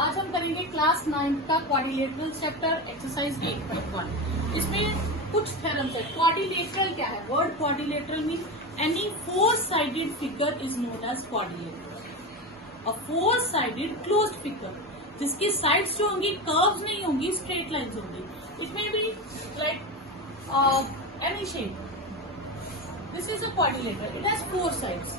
आज हम करेंगे क्लास 9 का क्वाड्रिलेटरल चैप्टर एक्सरसाइज 8.1। इसमें कुछ थ्योरम्स है। क्वाड्रिलेटरल क्या है? Word quadrilateral mean any four sided figure is known as quadrilateral. A four sided closed figure जिसकी साइड्स जो होंगी कर्व्स नहीं होंगी, स्ट्रेट लाइंस होंगी। इसमें भी like any shape, this is a quadrilateral, it has four sides.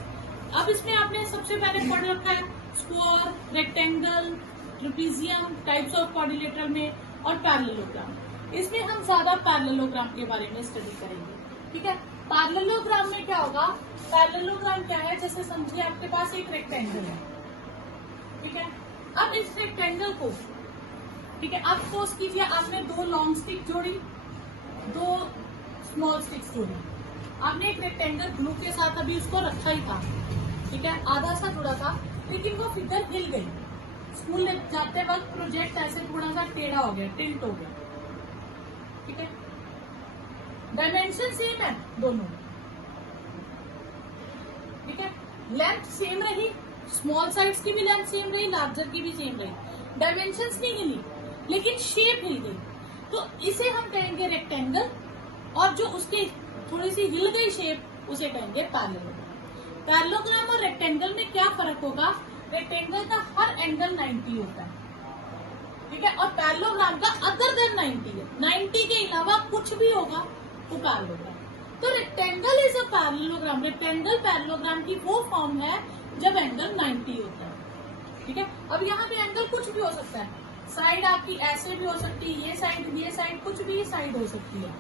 अब इसमें आपने सबसे पहले पढ़ रखा है square, rectangle, trapezium types of quadrilateral में, और पैरेललोग्राम। इसमें हम ज्यादा पैरेललोग्राम के बारे में स्टडी करेंगे, ठीक है। पैरेललोग्राम में क्या होगा? पैरेललोग्राम क्या है? जैसे समझिए आपके पास एक रेक्टेंगल है, ठीक है। अब इस रेक्टेंगल को, ठीक है, आप सपोज कीजिए आपने दो लॉन्ग स्टिक जोड़ी, दो स्मॉल स्टिक्स जोड़ी। आपने एक रेक्टेंगल ग्लू के साथ अभी उसको रखा ही था, ठीक है, आधा सा जुड़ा था, लेकिन वो फिगर हिल गई। स्कूल जाते वक्त प्रोजेक्ट ऐसे थोड़ा सा टेढ़ा हो गया, टिल्ट हो गया, ठीक है। डायमेंशन सेम है दोनों, ठीक है। लेंथ सेम रही, स्मॉल साइड्स की भी लेंथ सेम रही, लार्जर की भी सेम रही। डायमेंशंस नहीं हिली, लेकिन शेप हिल गई, तो इसे हम कहेंगे रेक्टेंगल। और जो उसकी थोड़ी सी हिल गई शेप, उसे कहेंगे पैरेललोग्राम। पैरेललोग्राम और रेक्टेंगल में क्या फर्क होगा? रेक्टेंगल का हर एंगल 90 होता है, ठीक है, और पैरेललोग्राम का अदर देन 90 है। 90 के अलावा कुछ भी होगा वो पैरेललोग्राम। तो rectangle is a parallelogram. Rectangle parallelogram की वो फॉर्म है जब एंगल 90 होता है, ठीक है। अब यहाँ पे एंगल कुछ भी हो सकता है, साइड आपकी ऐसे भी हो सकती है, ये साइड कुछ भी साइड हो सकती है,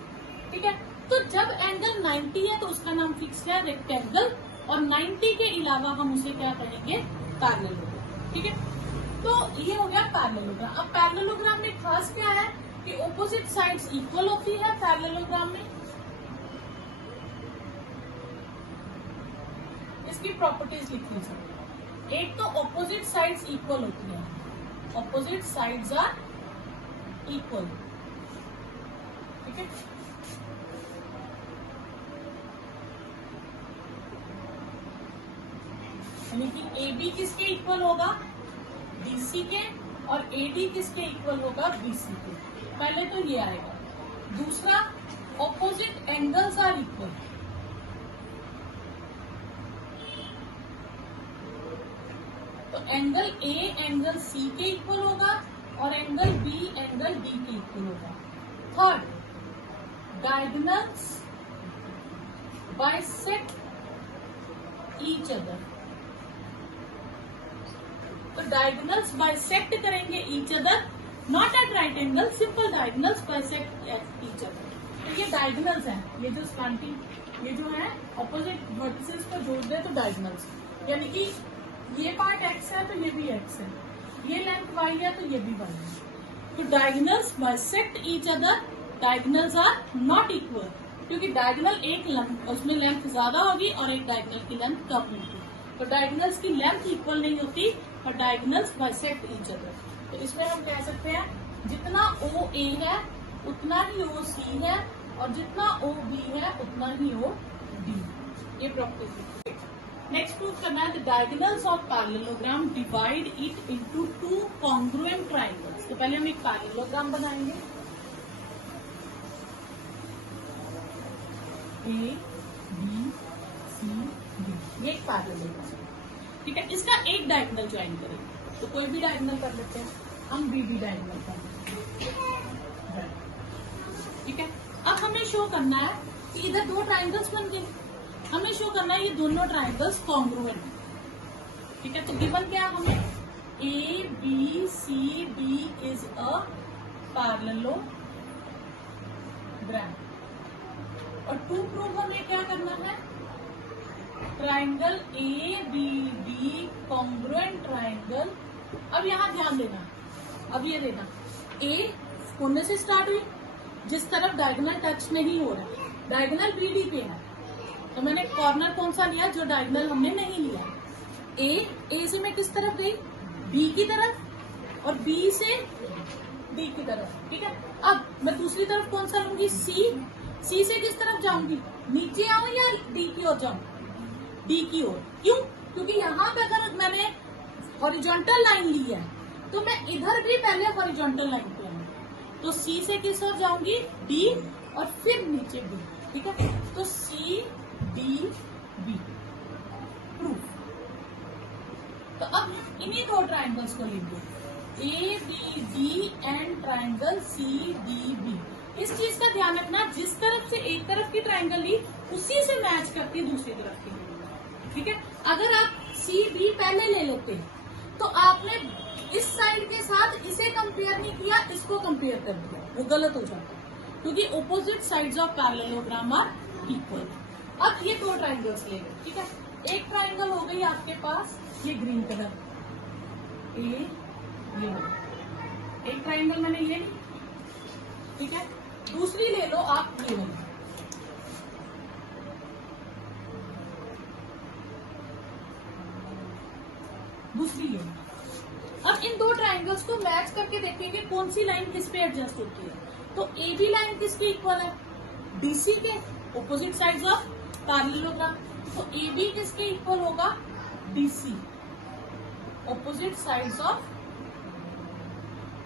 ठीक है। तो जब एंगल 90 है तो उसका नाम फिक्स है रेक्टेंगल, और 90 के अलावा हम उसे क्या कहेंगे? पैरेललोग्राम, ठीक है। तो ये हो गया पैरेललोग्राम। अब पैरेललोग्राम में खास क्या है कि ऑपोजिट साइड्स इक्वल होती है पैरेललोग्राम में। इसकी प्रॉपर्टीज लिख लीजिए। एक तो ऑपोजिट साइड्स इक्वल होती है, ऑपोजिट साइड्स आर इक्वल, ठीक है। यानी कि AB किसके इक्वल होगा? BC के, और AD किसके इक्वल होगा? BC के। पहले तो ये आएगा। दूसरा, ऑपोजिट एंगल्स आर इक्वल। तो एंगल A एंगल C के इक्वल होगा, और एंगल B एंगल D के इक्वल होगा। Third, diagonals bisect each other. तो डायगोनल्स बाइसेक्ट करेंगे each other, not at right angle, simple diagonals bisect at each other. तो ये डायगोनल्स हैं, ये जो स्लांटिंग, ये जो है ऑपोजिट वर्टिसेस को जोड़ दे तो डायगोनल्स। यानी कि ये पार्ट एक्स है तो ये भी एक्स है, ये लेंथ वाई है तो ये भी वाई है। तो diagonals bisect each other, diagonals are not equal, क्योंकि डायगोनल एक लेंथ, उसमें लेंथ ज्यादा होगी और एक डायगोनल की लेंथ कम होगी। तो डायगोनल्स की लेंथ इक्वल नहीं होती, और डायगोनल्स बाइसेक्ट ईच अदर। तो इसमें हम कह सकते हैं जितना OA है उतना ही OC है, और जितना OB है उतना ही OD। ये प्रॉपर्टी। नेक्स्ट प्रूफ करना है the diagonals of parallelogram divide it into two congruent triangles. तो पहले हम एक पैरेललोग्राम बनाएंगे, A B C D, ये एक पैरेललोग्राम, ठीक है। इसका एक डायगोनल ज्वाइन करेंगे, तो कोई भी डायगोनल कर लेते हैं, हम BD डायगोनल कर, ठीक है। अब हमें शो करना है कि इधर दो ट्राइंगल्स बन गए, हमें शो करना है ये दोनों ट्राइंगल्स कॉन्ग्रुएंट, ठीक है। तो गिवन क्या है हमें? ABCD इज अ पैरेललोग्राम, और टू प्रूव हमें क्या करना है? Triangle ABD congruent triangle. अब यहाँ ध्यान देना, अब ये देना, A कोने से स्टार्ट हुई, जिस तरफ डायगोनल टच नहीं हो रहा, डायगोनल BD पे है, तो मैंने कॉर्नर कौन सा लिया? जो डायगोनल हमने नहीं लिया। A से मैं किस तरफ गई? B की तरफ, और B से D की तरफ, ठीक है। अब मैं दूसरी तरफ कौन सा लूंगी? C से किस तरफ जाऊंगी? नीचे आऊं या D की ओर जाऊं? D की ओर। क्यों? क्योंकि यहाँ पे अगर मैंने हॉरिजॉन्टल लाइन ली है तो मैं इधर भी पहले हॉरिजॉन्टल लाइन पे आऊंगी, तो सी से किस ओर जाऊंगी, डी, और फिर नीचे बी, ठीक है। तो सी डी बी प्रूफ। तो अब इन्हीं दो ट्राइंगल्स को लिख दो, A B D and triangle C D B. इस चीज का ध्यान रखना, जिस तरफ से एक तरफ की ट्राइंगल ली उसी से मैच करती दूसरी तरफ की, ठीक है। अगर आप सी डी पहले ले लेते तो आपने इस साइड के साथ इसे कंपेयर नहीं किया, इसको कंपेयर कर दिया, वो गलत हो जाता है, क्योंकि opposite sides of parallelogram are equal. अब ये दो ट्राइंगल्स ले गए, ठीक है। एक ट्राइंगल हो गई आपके पास ये ग्रीन कलर, ये एक ट्राइंगल मैंने ये ली, ठीक है। दूसरी ले लो आप ये वाली, दूसरी ये। अब इन दो ट्राइंगल्स को मैच करके देखेंगे कौन सी लाइन किस पे एडजस्ट होती है। तो ए बी लाइन किसके इक्वल है, डीसी के, ऑपोजिट साइड्स ऑफ पैरेललोग्राम। तो ए बी किसके इक्वल होगा, DC, opposite sides of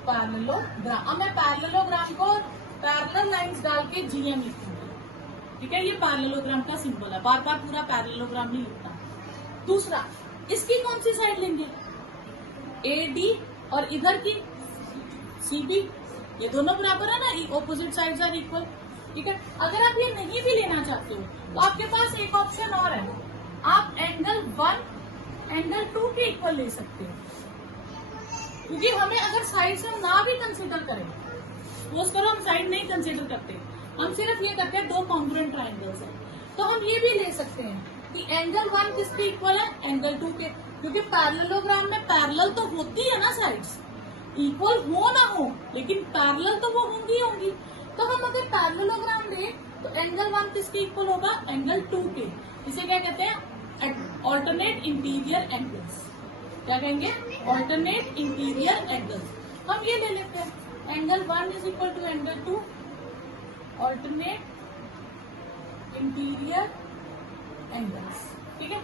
parallelogram. अब मैं पैरेललोग्राम को पैरेलल लाइंस डाल के जीएम लिखूंगी, ठीक है। ये पैरेललोग्राम का सिंबल है, बार बार पूरा पैरेललोग्राम नहीं लिखना। दूसरा, इसकी कौन सी साइड लेंगे, ए डी, और इधर की सी बी, ये दोनों बराबर है ना, ऑपोजिट साइड्स आर इक्वल, ठीक है। अगर आप ये नहीं भी लेना चाहते हो तो आपके पास एक ऑप्शन और है, आप एंगल 1 एंगल 2 के इक्वल ले सकते हो, क्योंकि हमें अगर साइड से ना भी कंसिडर करें, सपोज करो हम साइड नहीं कंसिडर करते, हम सिर्फ ये करते हैं दो कॉन्ग्रुएंट ट्राइंगल्स है, तो हम ये भी ले सकते हैं कि एंगल 1 किसके इक्वल है, एंगल 2 के, क्योंकि पैरेललोग्राम में पैरेलल तो होती है ना साइड्स, इक्वल हो ना हो लेकिन पैरेलल तो वो होंगी। तो हम अगर पैरेललोग्राम ले तो एंगल 1 किसके इक्वल होगा, एंगल 2 के। इसे क्या कहते हैं, ऑल्टरनेट इंटीरियर एंगल्स। क्या कहेंगे, ऑल्टरनेट इंटीरियर एंगल्स। हम ये ले लेते हैं, angle 1 is equal to angle 2, alternate interior angles, ठीक है,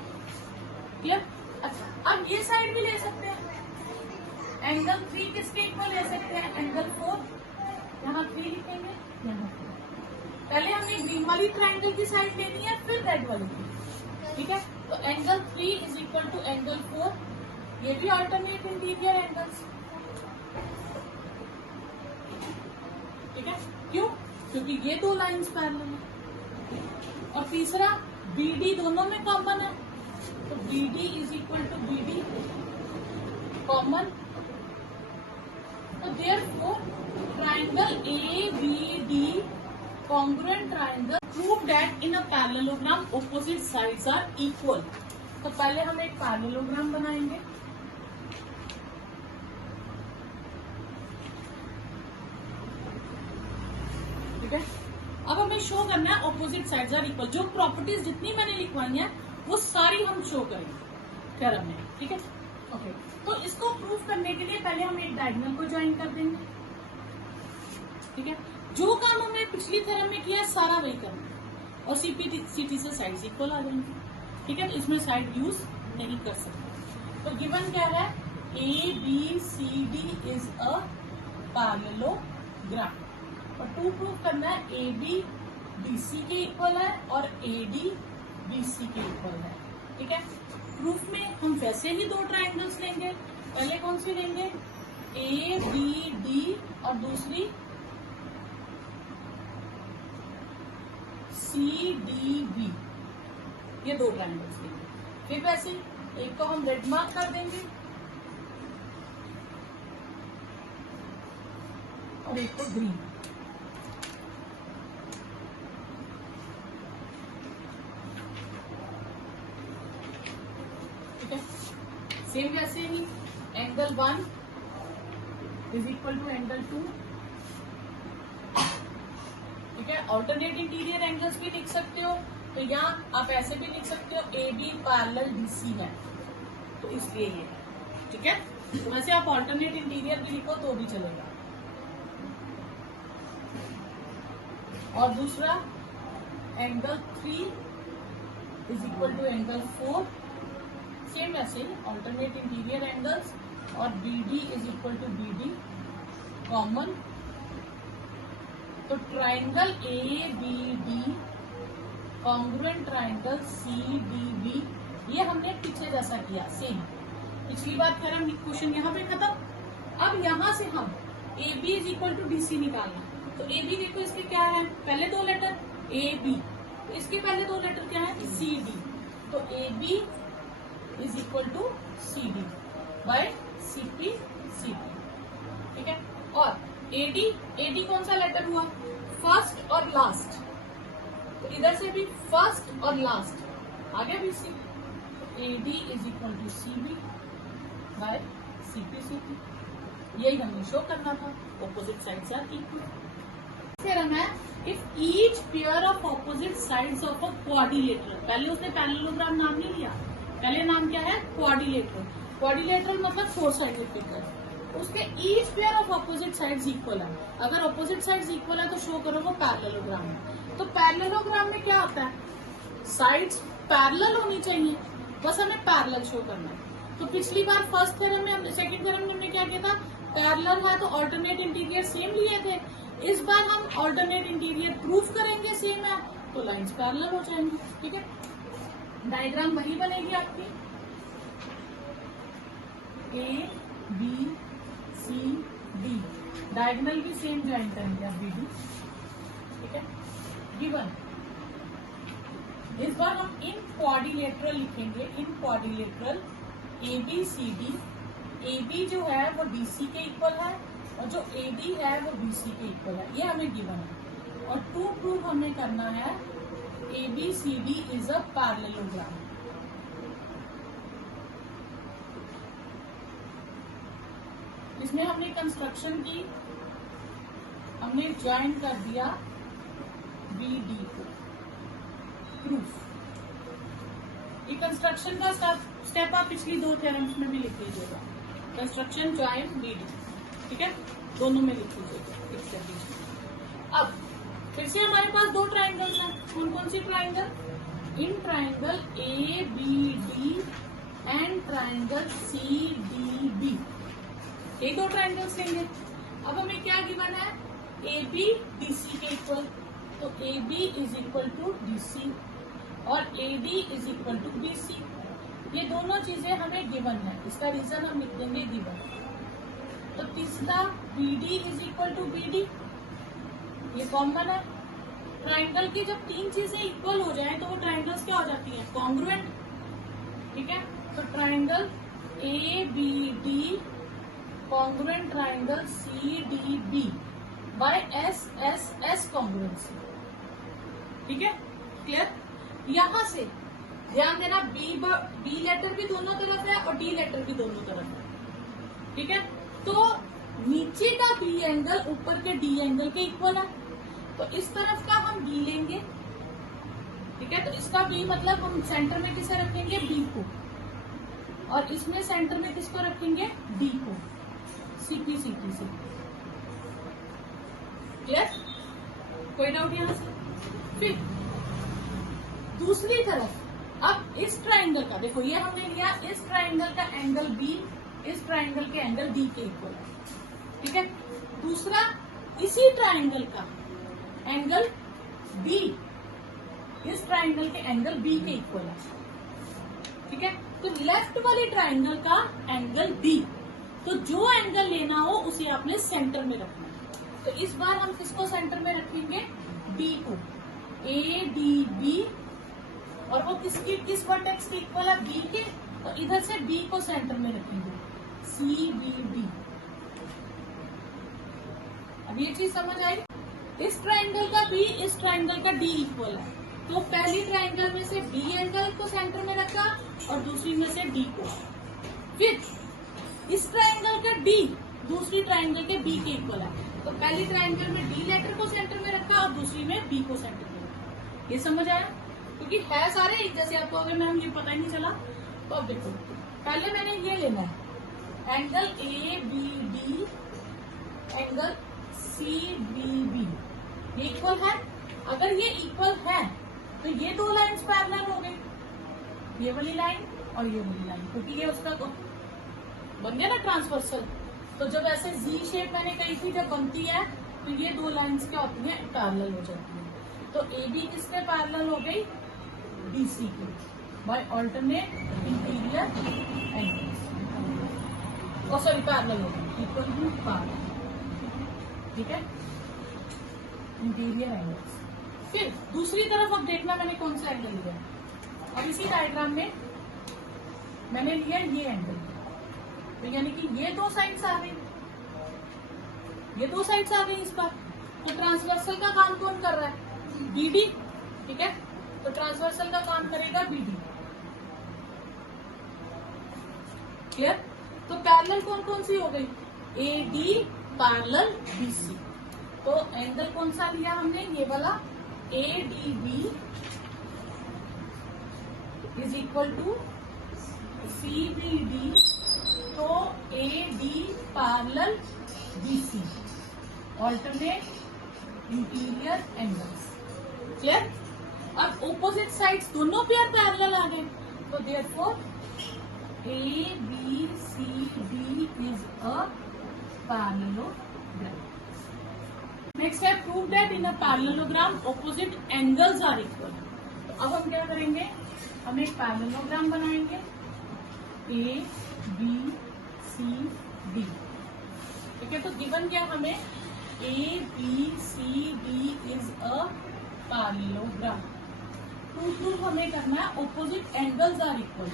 क्लियर। अच्छा, अब ये साइड भी ले सकते हैं, एंगल 3 किसके इक्वल ले सकते हैं, एंगल 4, यहाँ 3 लिखेंगे, यहाँ 4। पहले हमें ग्रीन वाली ट्राइंगल की साइड लेनी है, फिर रेड वाली की, ठीक है। तो angle 3 is equal to angle 4, ये भी ऑल्टरनेट इंटीरियर एंगल्स, ठीक है। क्यों, क्योंकि ये दो लाइंस पैरेलल है। और तीसरा, बी डी दोनों में कॉमन है, तो B D is equal to B D common. तो therefore triangle A B D congruent triangle prove that in a parallelogram opposite sides are equal। तो पहले हम एक पैरेललोग्राम बनाएंगे, ठीक है। अब हमें शो करना है ऑपोजिट साइड्स आर इक्वल। जो प्रॉपर्टीज जितनी मैंने लिखवाई है वो सारी हम शो करेंगे थ्योरम में, ठीक है। ओके, तो इसको प्रूव करने के लिए पहले हम एक डायगोनल को ज्वाइन कर देंगे, ठीक है। जो काम हमने पिछली थ्योरम में किया है सारा वही करना है, और सीटी से साइड्स इक्वल आ जाएंगे, ठीक है। तो इसमें साइड यूज नहीं कर सकते। तो गिवन क्या है, A B C D is a parallelogram, और टू प्रूव करना है ए बी डी सी के इक्वल है और ए डी बी सी के इक्वल है, ठीक है। प्रूफ में हम वैसे ही दो ट्राइंगल्स लेंगे, पहले कौन सी लेंगे, ए बी डी, और दूसरी सी डी बी, ये दो ट्राइंगल्स लेंगे। फिर वैसे एक को हम रेड मार्क कर देंगे और एक को ग्रीन, ठीक है। सेम वैसे ही angle 1 is equal to angle 2, ठीक है। ऑल्टरनेट इंटीरियर एंगल्स भी लिख सकते हो, तो यहाँ आप ऐसे भी लिख सकते हो, A B parallel D C है, तो इसलिए ये, ठीक है। तो वैसे आप ऑल्टरनेट इंटीरियर भी लिखो तो भी चलेगा। और दूसरा angle 3 is equal to angle 4, same ऐसे ही ऑल्टरनेट इंटीरियर एंगल्स, और BD is equal to BD common. तो triangle ABD congruent triangle CDB, ये हमने पीछे जैसा किया सेम। पिछली बार थ्योरम क्वेश्चन यहाँ पे खत्म। अब यहाँ से हम AB is equal to DC निकालना। तो AB देखो इसके क्या है, पहले दो लेटर AB, इसके पहले दो लेटर क्या है CD। तो AB is equal to CD by CP CP, ठीक है। और AD कौन सा लेटर हुआ, फर्स्ट और लास्ट, तो इधर से भी फर्स्ट और लास्ट आ गया BC। AD is equal to CB by CP CP, यही हमें शो करना था। Opposite sides are equal. Theorem है if each pair of opposite sides of a quadrilateral, पहले उसने पैरेललोग्राम नाम नहीं लिया, पहले नाम क्या है क्वाड्रिलेटरल। क्वाड्रिलेटरल मतलब फोर साइडेड फिगर। उसके each pair of opposite sides equal है। अगर ऑपोजिट साइड्स इक्वल है तो शो करो वो पैरेललोग्राम में। तो पैरेललोग्राम में क्या होता है, साइड्स पैरेलल होनी चाहिए, बस हमें पैरेलल शो करना है। तो पिछली बार फर्स्ट थ्योरम में, सेकंड थ्योरम में हमने क्या किया था, पैरेलल है तो ऑल्टरनेट इंटीरियर सेम लिए थे। इस बार हम ऑल्टरनेट इंटीरियर प्रूफ करेंगे सेम है, तो लाइंस पैरेलल हो जाएंगी, ठीक है। डायग्राम वही बनेगी आपकी, ABCD, डायगोनल भी सेम ज्वाइन करेंगे आप BD, ठीक है। गिवन इस बार हम इन क्वाड्रिलेटरल लिखेंगे, इन क्वाड्रिलेटरल ABCD। AB जो है वो DC के इक्वल है और जो AD है वो BC के इक्वल है, ये हमें गिवन है। और टू प्रूव हमें करना है ABCD इज अ पैरेललोग्राम। इसमें हमने कंस्ट्रक्शन की, हमने ज्वाइन कर दिया BD को, प्रूफ। ये कंस्ट्रक्शन का स्टेप आप पिछली दो थ्योरम्स में भी लिख लीजिएगा, कंस्ट्रक्शन ज्वाइन BD, ठीक है, दोनों में लिख लीजिएगा। अब फिर से हमारे पास दो ट्राइंगल्स हैं, कौन कौन सी ट्राइंगल, इन triangle ABD and triangle CDB, ये दो ट्राइंगल्स लेंगे। अब हमें क्या गिवन है, AB DC के इक्वल, तो AB is equal to DC और AD is equal to BC, ये दोनों चीजें हमें गिवन है, इसका रीजन हम लिख देंगे गिवन। तो तीसरा BD is equal to BD, ये कॉमन है। ट्राइंगल की जब तीन चीजें इक्वल हो जाए तो वो ट्राइंगल्स क्या हो जाती हैं, कॉन्ग्रुएंट, ठीक है। तो triangle ABD congruent triangle CDB by SSS congruency, ठीक है, क्लियर। यहां से ध्यान देना, B लेटर भी दोनों तरफ है और D लेटर भी दोनों तरफ है, ठीक है। तो नीचे का B एंगल ऊपर के D एंगल के इक्वल है, तो इस तरफ का हम B लेंगे, ठीक है। तो इसका B मतलब हम सेंटर में किसे रखेंगे, B को, और इसमें सेंटर में किसको रखेंगे, D को, CP CP से, क्लियर। कोई डाउट यहां से। फिर दूसरी तरफ, अब इस ट्राइंगल का देखो, ये हमने लिया, इस ट्राइंगल का एंगल B इस ट्राइंगल के एंगल D के इक्वल है, ठीक है। दूसरा, इसी ट्राइंगल का एंगल B इस ट्राइंगल के एंगल B के इक्वल है, ठीक है। तो लेफ्ट वाले ट्राइंगल का एंगल B, तो जो एंगल लेना हो उसे आपने सेंटर में रखना है। तो इस बार हम किसको सेंटर में रखेंगे, B को, ADB, और वो किस वर्टेक्स के इक्वल है, B के, तो इधर से B को सेंटर में रखेंगे, CBD। अब ये चीज समझ आई, इस ट्राइंगल का B इस ट्राइंगल का D इक्वल है, तो पहली ट्राइंगल में से B एंगल को सेंटर में रखा और दूसरी में से D को। फिर इस ट्राइंगल का D दूसरी ट्राइंगल के B के इक्वल है, तो पहली ट्राइंगल में D लेटर को सेंटर में रखा और दूसरी में B को सेंटर में रखा। ये समझ आया, क्योंकि है सारे एक जैसे, आपको अगर मैं ये पता ही नहीं चला तो अब देखो, पहले मैंने ये लेना है एंगल ABD एंगल CBB, ये इक्वल है। अगर ये इक्वल है तो ये दो लाइंस पैरेलल हो गई, ये वाली लाइन और ये वाली लाइन, क्योंकि ये उसका बन गया ना ट्रांसवर्सल। तो जब ऐसे जी शेप मैंने कही थी जब बनती है तो ये दो लाइंस क्या होती हैं, पैरेलल हो जाती है। तो ए बी किसके पैरेलल हो गई, बीसी के, by alternate interior angles. Sorry parallel हो गई, इक्वल टू पैरेलल, ठीक है, इंटीरियर एंगल्स। फिर दूसरी तरफ अब देखना मैंने कौन सा एंगल लिया। अब इसी डायग्राम में मैंने लिया ये एंगल, तो यानी कि ये दो साइड्स आ गई, ये दो साइड्स आ गई इस पर। तो ट्रांसवर्सल का काम कौन कर रहा है, बीडी, ठीक है। तो ट्रांसवर्सल का काम करेगा बीडी, क्लियर। तो पैरेलल कौन कौन सी हो गई, ए डी पैरेलल बीसी। तो एंगल कौन सा लिया हमने, ये वाला A D B is equal to C B D. तो A D parallel BC, alternate interior angles, clear. अब ऑपोजिट साइड्स दोनों पेयर पैरेलल आ गए, तो therefore A B C D is a parallelogram. Next है prove that in a parallelogram opposite angles are equal. तो अब हम क्या करेंगे, हम एक पैरेललोग्राम बनाएंगे, ए बी सी डी, ठीक है। तो गिवन क्या हमें, A B C D is a parallelogram. Proof हमें करना है opposite angles are equal.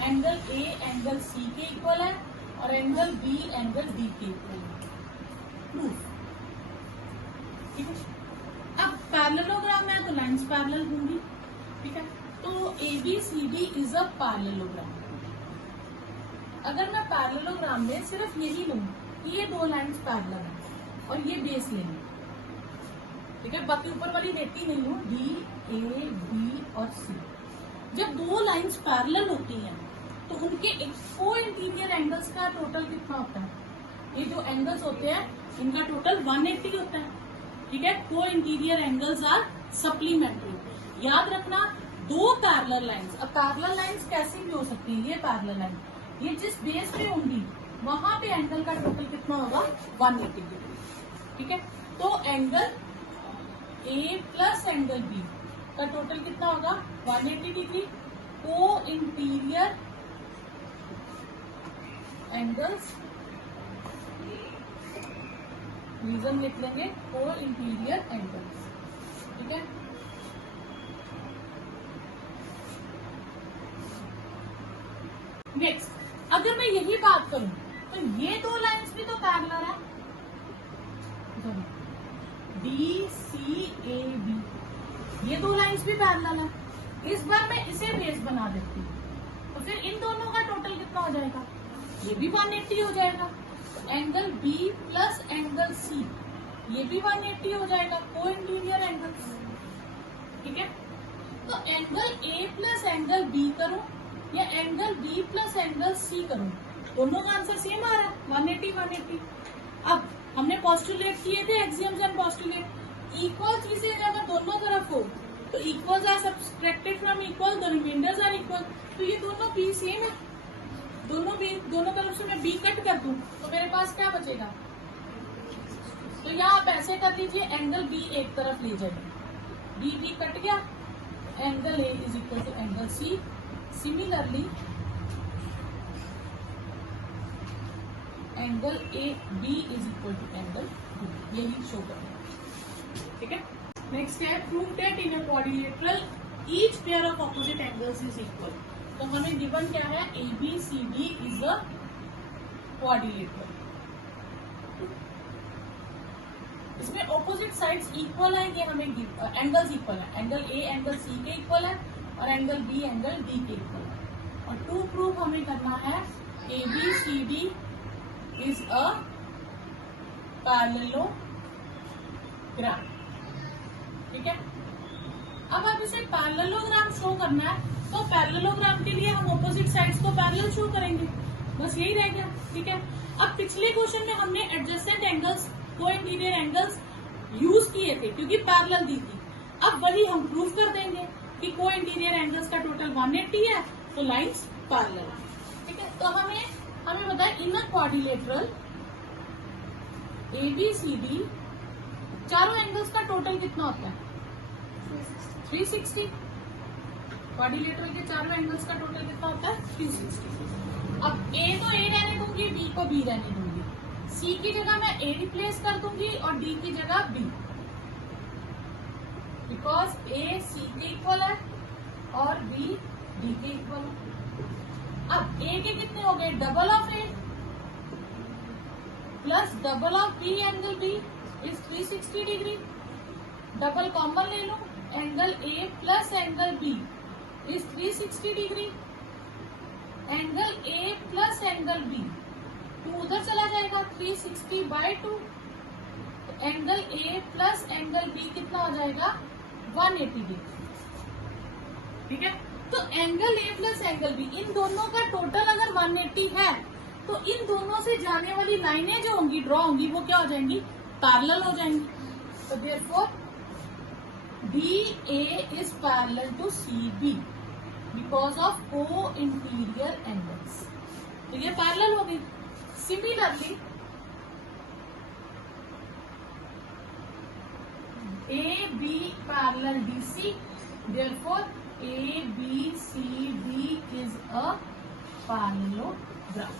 Angle A angle C के इक्वल है और एंगल बी एंगल डी के इक्वल है, प्रूफ, ठीक है। अब पैरेललोग्राम है तो लाइंस पैरेलल होंगी, ठीक है। तो A B C D is a parallelogram. अगर मैं पैरेललोग्राम में सिर्फ यही लूँ कि ये दो लाइंस पैरेलल है और ये बेस लेंगे, ठीक है, बाकी ऊपर वाली लेती नहीं हूँ, डी ए बी और सी। जब दो लाइंस पैरेलल होती हैं तो उनके को इंटीरियर एंगल्स का टोटल कितना होता है, ये जो एंगल्स होते हैं इनका टोटल 180 होता है, ठीक है। को इंटीरियर एंगल्स आर सप्लीमेंट्री। याद रखना दो पैरेलल लाइंस, अब पैरेलल लाइंस कैसी भी हो सकती है, ये पैरेलल लाइन ये जिस बेस पे होंगी वहां पे एंगल का टोटल कितना होगा, 180 डिग्री, ठीक है। तो angle A plus angle B का टोटल कितना होगा, 180 डिग्री। को इंटीरियर एंगल्स, रीजन लिख लेंगे, को इंटीरियर एंगल्स, ठीक है। नेक्स्ट, अगर मैं यही बात करूं तो ये दो लाइंस भी तो पैरेलल है, डी सी ए बी, ये दो लाइंस भी पैरेलल है। इस बार मैं इसे बेस बना देती हूँ तो फिर इन दोनों का टोटल कितना हो जाएगा, ये भी 180 हो जाएगा। तो angle B plus angle C ये भी 180 हो जाएगा, को इंटीरियर एंगल्स, ठीक है। तो angle A plus angle B करूं या angle B plus angle C करूं, दोनों का आंसर सेम आ रहा है, 180 180। अब हमने पोस्टुलेट किए थे एक्सियम्स एंड पोस्टुलेट, इक्वल्स विषय अगर दोनों तरफ हो तो equals are subtracted from equal, the remainders are equal. तो ये दोनों बी सेम है, दोनों तरफ से मैं बी कट कर दूं तो मेरे पास क्या बचेगा, तो यहाँ आप ऐसे कर लीजिए, एंगल बी एक तरफ ले जाइए, बी कट गया, angle A is equal to angle C. Similarly angle A B is equal to angle B, यही शो करना है, ठीक है। नेक्स्ट है prove that in a quadrilateral each pair of opposite angles is equal. तो हमें given क्या है, A B C D is a quadrilateral. इसमें ऑपोजिट साइड्स इक्वल है, ये हमें एंगल्स इक्वल है, एंगल ए एंगल सी के इक्वल है और एंगल बी एंगल डी के इक्वल है। और टू प्रूव हमें करना है A B C D is a parallelogram, ठीक है। अब आप इसे पैरेललोग्राम शो करना है तो पैरेललोग्राम के लिए हम ऑपोजिट साइड्स को पैरेलल शो करेंगे, बस यही रह गया, ठीक है। अब पिछले क्वेश्चन में हमने एडजेसेंट एंगल्स, को इंटीरियर एंगल्स यूज किए थे क्योंकि पैरेलल दी थी। अब वही हम प्रूव कर देंगे कि को इंटीरियर एंगल्स का टोटल 180 है तो लाइंस पैरेलल है, ठीक है। तो हमें हमें बताए इन अ क्वाड्रिलेटरल ABCD चारों एंगल्स का टोटल कितना होता है 360। क्वाड्रिलेटरल के चारों एंगल्स का टोटल कितना होता है 360। अब A तो A रहने दूंगी, B को B रहने दूंगी, C की जगह मैं A रिप्लेस कर दूंगी और D की जगह B, बिकॉज A C के इक्वल है और B D के इक्वल है। अब A के कितने हो गए double of A plus double of B angle B is 360 degree. Double common ले लो, angle A plus angle B is 360 degree. Angle A plus angle B 2 उधर चला जाएगा 360/2। Angle A plus angle B कितना हो जाएगा 180 डिग्री। ठीक है, तो angle A plus angle B इन दोनों का टोटल अगर 180 है तो इन दोनों से जाने वाली लाइनें जो होंगी ड्रॉ होंगी वो क्या हो जाएंगी पैरेलल हो जाएंगी। तो therefore BA is parallel to CB because of co interior angles. तो ये पैरेलल हो गई। Similarly AB parallel DC, therefore ABCD is a parallelogram।